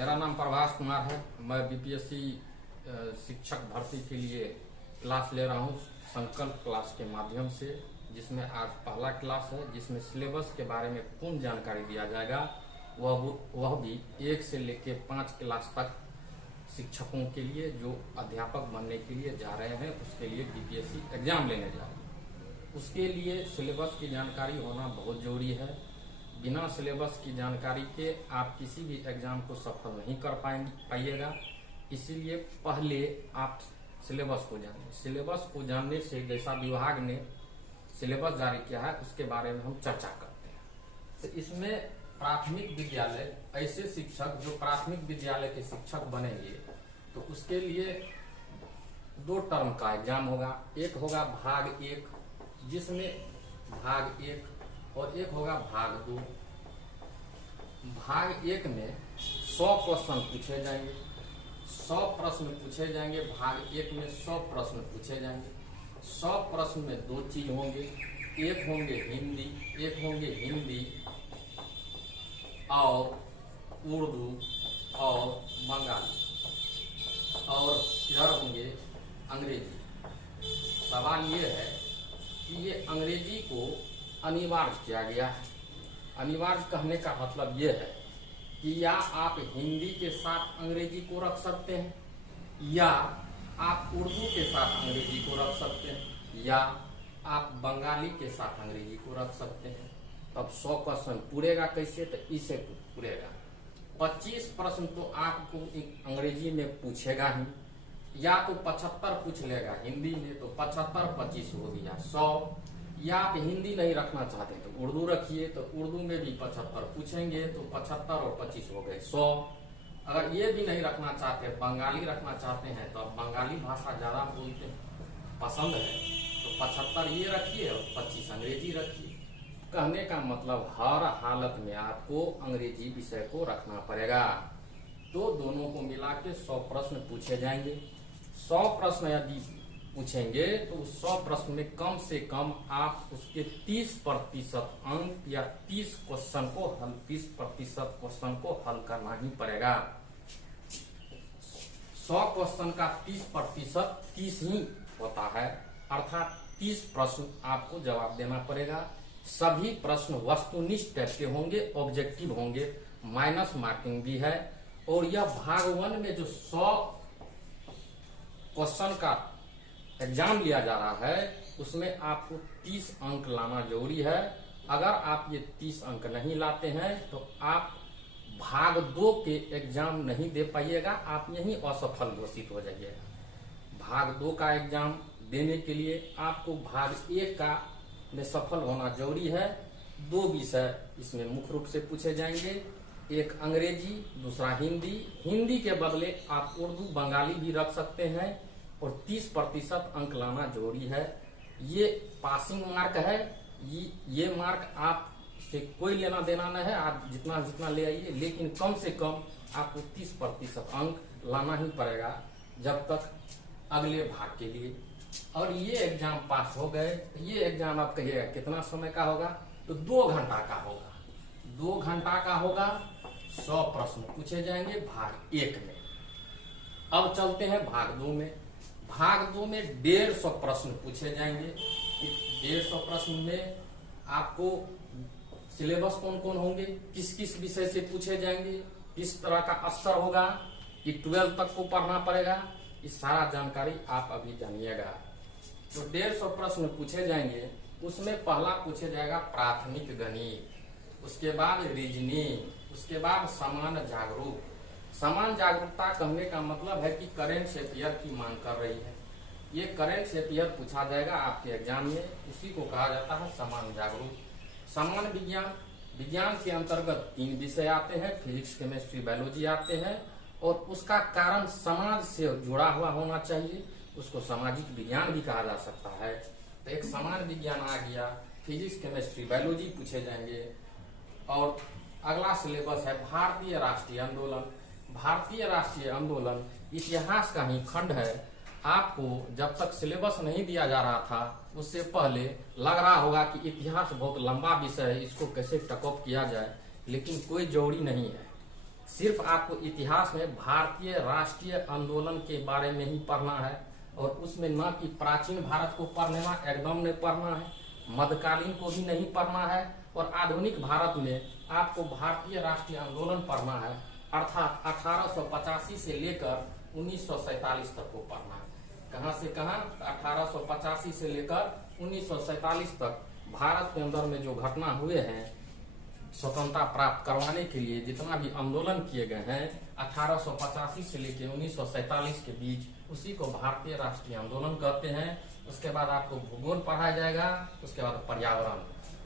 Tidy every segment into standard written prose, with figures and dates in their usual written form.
मेरा नाम प्रभास कुमार है। मैं बीपीएससी शिक्षक भर्ती के लिए क्लास ले रहा हूँ संकल्प क्लास के माध्यम से, जिसमें आज पहला क्लास है, जिसमें सिलेबस के बारे में पूर्ण जानकारी दिया जाएगा। वह भी 1 से लेकर 5 क्लास तक शिक्षकों के लिए जो अध्यापक बनने के लिए जा रहे हैं, उसके लिए बीपीएससी एग्जाम लेने जा रहे हैं। उसके लिए सिलेबस की जानकारी होना बहुत जरूरी है। बिना सिलेबस की जानकारी के आप किसी भी एग्जाम को सफल नहीं कर पाइएगा। इसीलिए पहले आप सिलेबस को जानिए। सिलेबस को जानने से जैसा विभाग ने सिलेबस जारी किया है उसके बारे में हम चर्चा करते हैं। तो इसमें प्राथमिक विद्यालय, ऐसे शिक्षक जो प्राथमिक विद्यालय के शिक्षक बनेंगे, तो उसके लिए 2 टर्म का एग्जाम होगा। एक होगा भाग 1, जिसमें भाग 1 और एक होगा भाग 2। भाग 1 में 100 क्वेश्चन पूछे जाएंगे, 100 प्रश्न पूछे जाएंगे। भाग 1 में 100 प्रश्न पूछे जाएंगे। 100 प्रश्न में 2 चीज होंगे, एक होंगे हिंदी और उर्दू और बंगाली, और इधर होंगे अंग्रेजी। सवाल ये है कि ये अंग्रेजी को अनिवार्य किया गया है। अनिवार्य कहने का मतलब ये है कि या आप हिंदी के साथ अंग्रेजी को रख सकते हैं, या आप उर्दू के साथ अंग्रेजी को रख सकते हैं, या आप बंगाली के साथ अंग्रेजी को रख सकते हैं। तब 100 क्वेश्चन पूरेगा कैसे? तो इसे पूरेगा। 25 प्रश्न तो आपको अंग्रेजी में पूछेगा ही, या तो 75 पूछ लेगा हिंदी में, तो 75 25 हो गया 100। या आप हिंदी नहीं रखना चाहते तो उर्दू रखिए, तो उर्दू में भी 75 पूछेंगे, तो 75 और 25 हो गए 100। अगर ये भी नहीं रखना चाहते, बंगाली रखना चाहते हैं, तो अब बंगाली भाषा ज्यादा बोलते हैं, पसंद है, तो 75 ये रखिए और 25 अंग्रेजी रखिए। कहने का मतलब हर हालत में आपको अंग्रेजी विषय को रखना पड़ेगा। तो दोनों को मिला के 100 प्रश्न पूछे जाएंगे। 100 प्रश्न यदि पूछेंगे तो 100 प्रश्न में कम से कम आप उसके 30% अंक या 30% को हल करना ही पड़ेगा। 100 क्वेश्चन का 30% 30 ही होता है, अर्थात 30 प्रश्न आपको जवाब देना पड़ेगा। सभी प्रश्न वस्तुनिष्ठ टाइप के होंगे, ऑब्जेक्टिव होंगे, माइनस मार्किंग भी है। और यह भाग 1 में जो 100 क्वेश्चन का एग्जाम लिया जा रहा है, उसमें आपको 30 अंक लाना जरूरी है। अगर आप ये 30 अंक नहीं लाते हैं तो आप भाग 2 के एग्जाम नहीं दे पाइएगा, आप यहीं असफल घोषित हो जाइएगा। भाग 2 का एग्जाम देने के लिए आपको भाग 1 का में सफल होना जरूरी है। 2 विषय इसमें मुख्य रूप से पूछे जाएंगे, एक अंग्रेजी, दूसरा हिंदी। हिंदी के बदले आप उर्दू बंगाली भी रख सकते हैं, और 30% अंक लाना जरूरी है। ये पासिंग मार्क है, ये मार्क आप से कोई लेना देना नहीं है, आप जितना जितना ले आइए, लेकिन कम से कम आपको 30% अंक लाना ही पड़ेगा जब तक अगले भाग के लिए। और ये एग्जाम पास हो गए, ये एग्जाम आप कहिएगा कितना समय का होगा? तो 2 घंटा का होगा। 2 घंटा का होगा, 100 प्रश्न पूछे जाएंगे भाग 1 में। अब चलते हैं भाग 2 में। भाग 2 में 150 प्रश्न पूछे जाएंगे। 150 प्रश्न में आपको सिलेबस कौन कौन होंगे, किस किस विषय से पूछे जाएंगे, किस तरह का स्तर होगा, कि 12 तक को पढ़ना पड़ेगा, इस सारा जानकारी आप अभी जानिएगा। तो 150 प्रश्न पूछे जाएंगे। उसमें पहला पूछे जाएगा प्राथमिक गणित, उसके बाद रीजनिंग, उसके बाद सामान्य जागरूक। समान जागरूकता कहने का मतलब है कि करेंट अफेयर की मांग कर रही है। ये करेंट अफेयर पूछा जाएगा आपके एग्जाम में, उसी को कहा जाता है समान जागरूक। सामान्य विज्ञान, विज्ञान के अंतर्गत 3 विषय आते हैं, फिजिक्स, केमिस्ट्री, बायोलॉजी आते हैं, और उसका कारण समाज से जुड़ा हुआ होना चाहिए, उसको सामाजिक विज्ञान भी कहा जा सकता है। तो एक सामान्य विज्ञान आ गया, फिजिक्स, केमिस्ट्री, बायोलॉजी पूछे जाएंगे। और अगला सिलेबस है भारतीय राष्ट्रीय आंदोलन। भारतीय राष्ट्रीय आंदोलन इतिहास का ही खंड है। आपको जब तक सिलेबस नहीं दिया जा रहा था, उससे पहले लग रहा होगा कि इतिहास बहुत लंबा विषय है, इसको कैसे टकअप किया जाए, लेकिन कोई जरूरी नहीं है। सिर्फ आपको इतिहास में भारतीय राष्ट्रीय आंदोलन के बारे में ही पढ़ना है, और उसमें न कि प्राचीन भारत को पढ़ना एकदम नहीं पढ़ना है, मध्यकालीन को भी नहीं पढ़ना है, और आधुनिक भारत में आपको भारतीय राष्ट्रीय आंदोलन पढ़ना है, अर्थात 1885 से लेकर 1947 तक को पढ़ना है। कहां से कहां? 1885 से लेकर 1947 तक भारत के अंदर में जो घटना हुए हैं, स्वतंत्रता प्राप्त करवाने के लिए जितना भी आंदोलन किए गए हैं 1885 से लेकर 1947 के बीच, उसी को भारतीय राष्ट्रीय आंदोलन कहते हैं। उसके बाद आपको भूगोल पढ़ाया जाएगा, उसके बाद पर्यावरण।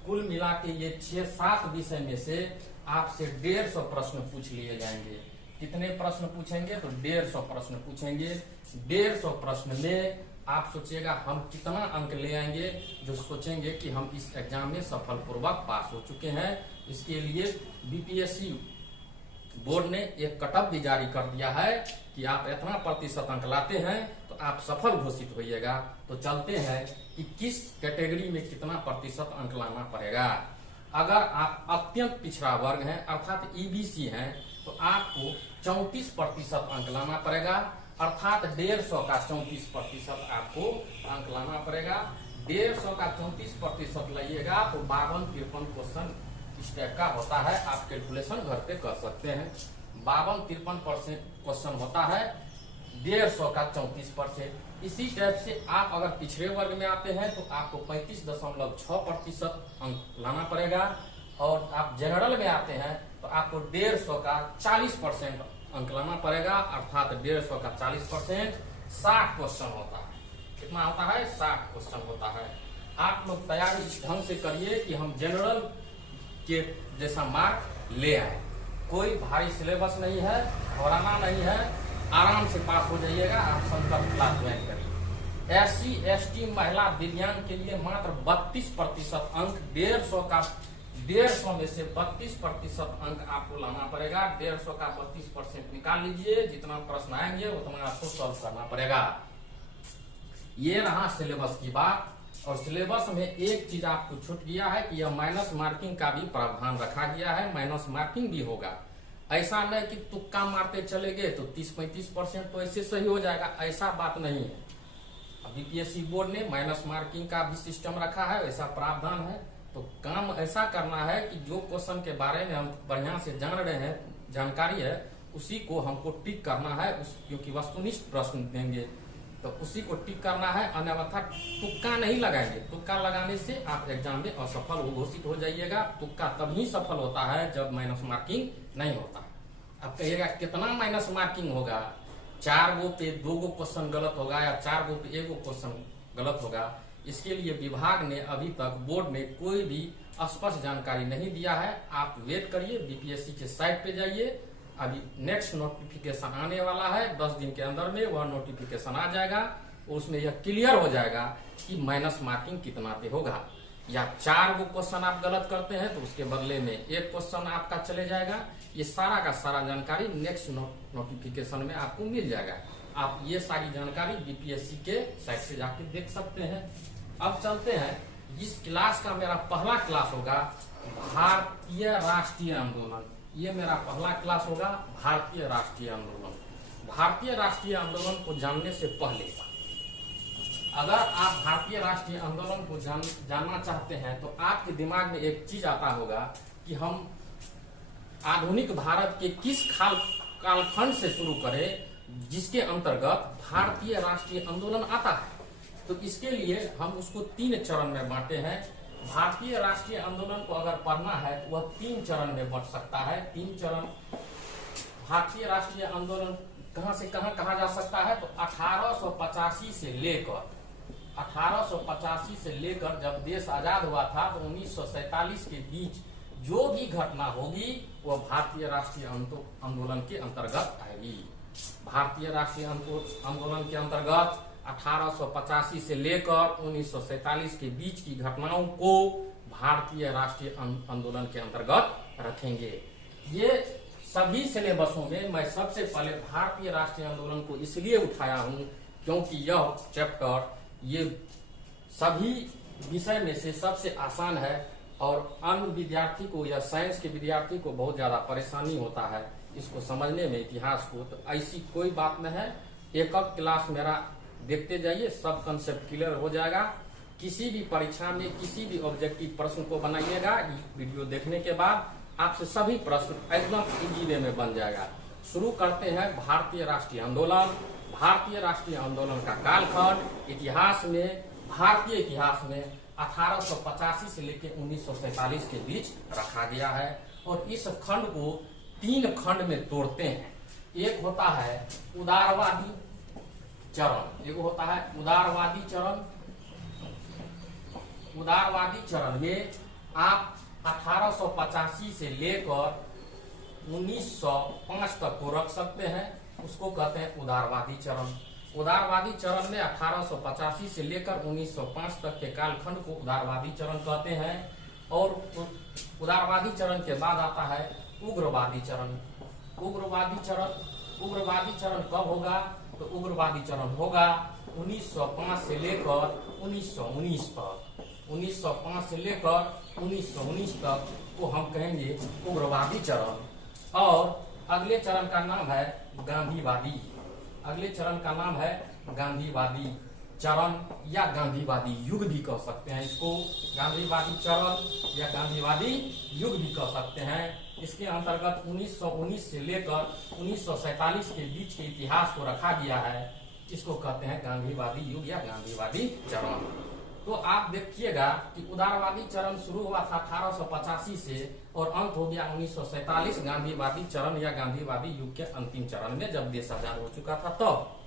कुल मिला के ये 6-7 विषय में से आपसे 150 प्रश्न पूछ लिए जाएंगे। कितने प्रश्न पूछेंगे? तो 150 प्रश्न पूछेंगे। 150 प्रश्न में आप सोचिएगा हम कितना अंक ले आएंगे, जो सोचेंगे कि हम इस एग्जाम में सफलपूर्वक पास हो चुके हैं। इसके लिए बीपीएससी बोर्ड ने एक कटअप भी जारी कर दिया है कि आप इतना प्रतिशत अंक लाते हैं तो आप सफल घोषित होइएगा। तो चलते हैं कि किस कैटेगरी में कितना प्रतिशत अंक लाना पड़ेगा। अगर आप अत्यंत पिछड़ा वर्ग हैं अर्थात ईबीसी हैं तो आपको 34% अंक लाना पड़ेगा, अर्थात 150 का 34% आपको अंक लाना पड़ेगा। 150 का 34% लाइएगा तो 52-53 क्वेश्चन इस टाइप का होता है। आप कैलकुलेशन घर पे कर सकते हैं। 52-53% क्वेश्चन होता है, 150 का 34%। इसी टाइप से आप अगर पिछड़े वर्ग में आते हैं तो आपको 35.6% अंक लाना पड़ेगा, और आप जनरल में आते हैं तो आपको 150 का 40% अंक लाना पड़ेगा, अर्थात 150 का 40% 60 क्वेश्चन होता है। कितना होता है? 60 क्वेश्चन होता है। आप लोग तैयारी इस ढंग से करिए कि हम जनरल के जैसा मार्क ले आए। कोई भारी सिलेबस नहीं है, घबराना नहीं है, आराम से पास हो जाइएगा। आप संकल्प क्लास ज्वाइन करिए। SC ST महिला दिव्यांग के लिए मात्र 32% अंक, 150 में से 32% अंक आपको लाना पड़ेगा। 150 का 32% निकाल लीजिए, जितना प्रश्न आएंगे उतना आपको सॉल्व करना पड़ेगा। ये रहा सिलेबस की बात। और सिलेबस में एक चीज आपको छूट गया है कि यह माइनस मार्किंग का भी प्रावधान रखा गया है। माइनस मार्किंग भी होगा। ऐसा नहीं कि तुक्का मारते चले गए तो 30-35% तो ऐसे सही हो जाएगा, ऐसा बात नहीं है। बीपीएससी बोर्ड ने माइनस मार्किंग का भी सिस्टम रखा है, ऐसा प्रावधान है। तो काम ऐसा करना है कि जो क्वेश्चन के बारे में हम बढ़िया से जान रहे हैं, जानकारी है, उसी को हमको टिक करना है। क्योंकि वस्तुनिष्ठ प्रश्न देंगे तो उसी को टिक करना है, अन्यथा तुक्का नहीं लगाएंगे। तुक्का लगाने से आप एग्जाम में असफल घोषित हो जाइएगा। तुक्का तभी सफल होता है जब माइनस मार्किंग नहीं होता। अब कहिएगा कितना माइनस मार्किंग होगा? 4 गो पे 2 गो क्वेश्चन गलत होगा या 4 गो पे 1 गो क्वेश्चन गलत होगा। इसके लिए विभाग ने अभी तक, बोर्ड ने कोई भी स्पष्ट जानकारी नहीं दिया है। आप वेट करिए, बीपीएससी के साइट पे जाइए। अभी नेक्स्ट नोटिफिकेशन आने वाला है, 10 दिन के अंदर में वह नोटिफिकेशन आ जाएगा। उसमें यह क्लियर हो जाएगा कि माइनस मार्किंग कितना पे होगा। या 4 गो क्वेश्चन आप गलत करते हैं तो उसके बदले में 1 क्वेश्चन आपका चले जाएगा। ये सारा का सारा जानकारी नेक्स्ट नोटिफिकेशन में आपको मिल जाएगा। आप ये सारी जानकारी बीपीएससी के साइट से जाके देख सकते हैं। अब चलते हैं, इस क्लास का मेरा पहला क्लास होगा भारतीय राष्ट्रीय आंदोलन। ये मेरा पहला क्लास होगा भारतीय राष्ट्रीय आंदोलन। भारतीय राष्ट्रीय आंदोलन को जानने से पहले, अगर आप भारतीय राष्ट्रीय आंदोलन को जानना चाहते हैं तो आपके दिमाग में एक चीज आता होगा कि हम आधुनिक भारत के किस कालखंड से शुरू करें जिसके अंतर्गत भारतीय राष्ट्रीय आंदोलन आता है। तो इसके लिए हम उसको 3 चरण में बांटे हैं। भारतीय राष्ट्रीय आंदोलन को अगर पढ़ना है तो वह 3 चरण में बंट सकता है। 3 चरण भारतीय राष्ट्रीय आंदोलन कहां से कहां कहा जा सकता है? तो 1885 से लेकर जब देश आजाद हुआ था तो 1947 के बीच जो भी घटना होगी वह भारतीय राष्ट्रीय आंदोलन के अंतर्गत आएगी। भारतीय राष्ट्रीय आंदोलन के अंतर्गत 1885 से लेकर 1947 के बीच की घटनाओं को भारतीय राष्ट्रीय आंदोलन के अंतर्गत रखेंगे। ये सभी सिलेबसों में मैं सबसे पहले भारतीय राष्ट्रीय आंदोलन को इसलिए उठाया हूं क्योंकि यह चैप्टर ये सभी विषय में से सबसे आसान है। और अन्य विद्यार्थी को या साइंस के विद्यार्थी को बहुत ज्यादा परेशानी होता है इसको समझने में, इतिहास को। तो ऐसी कोई बात नहीं है, एक क्लास मेरा देखते जाइए, सब कंसेप्ट क्लियर हो जाएगा। किसी भी परीक्षा में किसी भी ऑब्जेक्टिव प्रश्न को बनाइएगा, वीडियो देखने के बाद आपसे सभी प्रश्न एकदम इजी वे में बन जाएगा। शुरू करते हैं भारतीय राष्ट्रीय आंदोलन। भारतीय राष्ट्रीय आंदोलन का कालखंड इतिहास में, भारतीय इतिहास में 1885 से लेकर 1947 के बीच रखा गया है। और इस खंड को 3 खंड में तोड़ते हैं। एक होता है उदारवादी चरण, एक होता है उदारवादी चरण। उदारवादी चरण में आप 1885 से लेकर 1905 तक को रख सकते हैं, उसको कहते हैं उदारवादी चरण। उदारवादी चरण में 1885 से लेकर 1905 तक के कालखंड को उदारवादी चरण कहते हैं। और उदारवादी चरण के बाद आता है उग्रवादी चरण। उग्रवादी चरण कब होगा? तो उग्रवादी चरण होगा 1905 से लेकर 1919 तक। 1905 से लेकर 1919 तक को हम कहेंगे उग्रवादी चरण। और अगले चरण का नाम है गांधीवादी। अगले चरण का नाम है गांधीवादी चरण या गांधीवादी युग भी कह सकते हैं इसको। गांधीवादी चरण या गांधीवादी युग भी कह सकते हैं। इसके अंतर्गत 1919 से लेकर 1947 के बीच के इतिहास को रखा गया है, इसको कहते हैं गांधीवादी युग या गांधीवादी चरण। तो आप देखिएगा कि उदारवादी चरण शुरू हुआ था 1885 से और अंत हो गया 1947 गांधीवादी चरण या गांधीवादी युग के अंतिम चरण में, जब देश आजाद हो चुका था तब।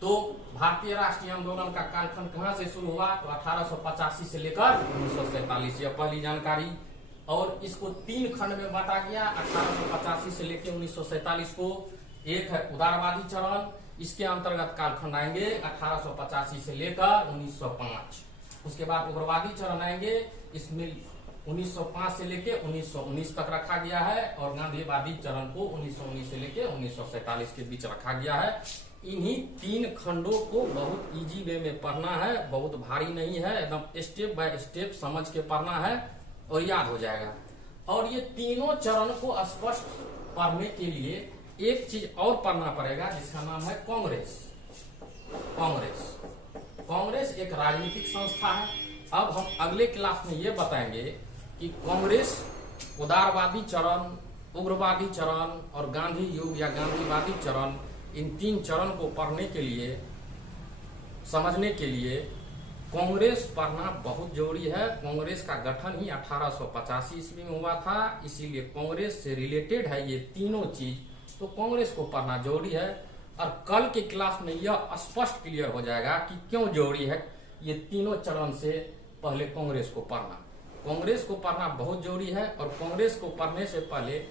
तो भारतीय राष्ट्रीय आंदोलन का कालखंड कहां से शुरू हुआ? तो 1885 से लेकर 1947, यह पहली जानकारी। और इसको 3 खंड में बांटा गया 1885 से लेकर 1947 को। एक है उदारवादी चरण, इसके अंतर्गत कालखंड आएंगे 1885 से लेकर 1905। उसके बाद उग्रवादी चरण आएंगे, इसमें 1905 से लेकर 1919 तक रखा गया है। और गांधीवादी चरण को 1919 से लेकर 1947 के बीच रखा गया है। इन्हीं 3 खंडों को बहुत इजी वे में पढ़ना है, बहुत भारी नहीं है, एकदम स्टेप बाय स्टेप समझ के पढ़ना है और याद हो जाएगा। और ये तीनों चरण को स्पष्ट पढ़ने के लिए एक चीज और पढ़ना पड़ेगा जिसका नाम है कांग्रेस। कांग्रेस एक राजनीतिक संस्था है। अब हम अगले क्लास में ये बताएंगे कि कांग्रेस, उदारवादी चरण, उग्रवादी चरण और गांधी युग या गांधीवादी चरण, इन 3 चरण को पढ़ने के लिए, समझने के लिए कांग्रेस पढ़ना बहुत जरूरी है। कांग्रेस का गठन ही 1885 ईस्वी में हुआ था, इसीलिए कांग्रेस से रिलेटेड है ये तीनों चीज, तो कांग्रेस को पढ़ना जरूरी है। और कल के क्लास में यह स्पष्ट क्लियर हो जाएगा कि क्यों जरूरी है ये तीनों चरण से पहले कांग्रेस को पढ़ना। कांग्रेस को पढ़ना बहुत जरूरी है। और कांग्रेस को पढ़ने से पहले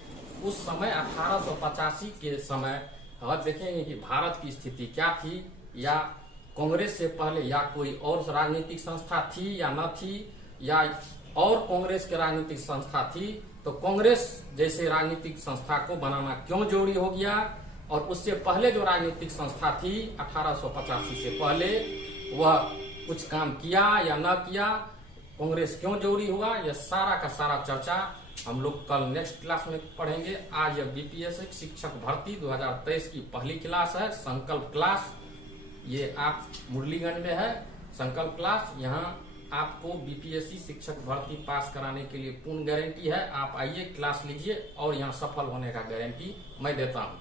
उस समय 1885 के समय हम देखेंगे कि भारत की स्थिति क्या थी, या कांग्रेस से पहले या कोई और राजनीतिक संस्था थी या न थी, या और कांग्रेस के राजनीतिक संस्था थी, तो कांग्रेस जैसे राजनीतिक संस्था को बनाना क्यों जरूरी हो गया, और उससे पहले जो राजनीतिक संस्था थी 1885 से पहले वह कुछ काम किया या न किया, कांग्रेस क्यों जरूरी हुआ, यह सारा का सारा चर्चा हम लोग कल नेक्स्ट क्लास में पढ़ेंगे। आज यह बीपीएससी शिक्षक भर्ती 2023 की पहली क्लास है, संकल्प क्लास। ये आप मुरलीगंज में है संकल्प क्लास। यहाँ आपको बीपीएससी शिक्षक भर्ती पास कराने के लिए पूर्ण गारंटी है। आप आइए, क्लास लीजिए और यहाँ सफल होने का गारंटी मैं देता हूँ।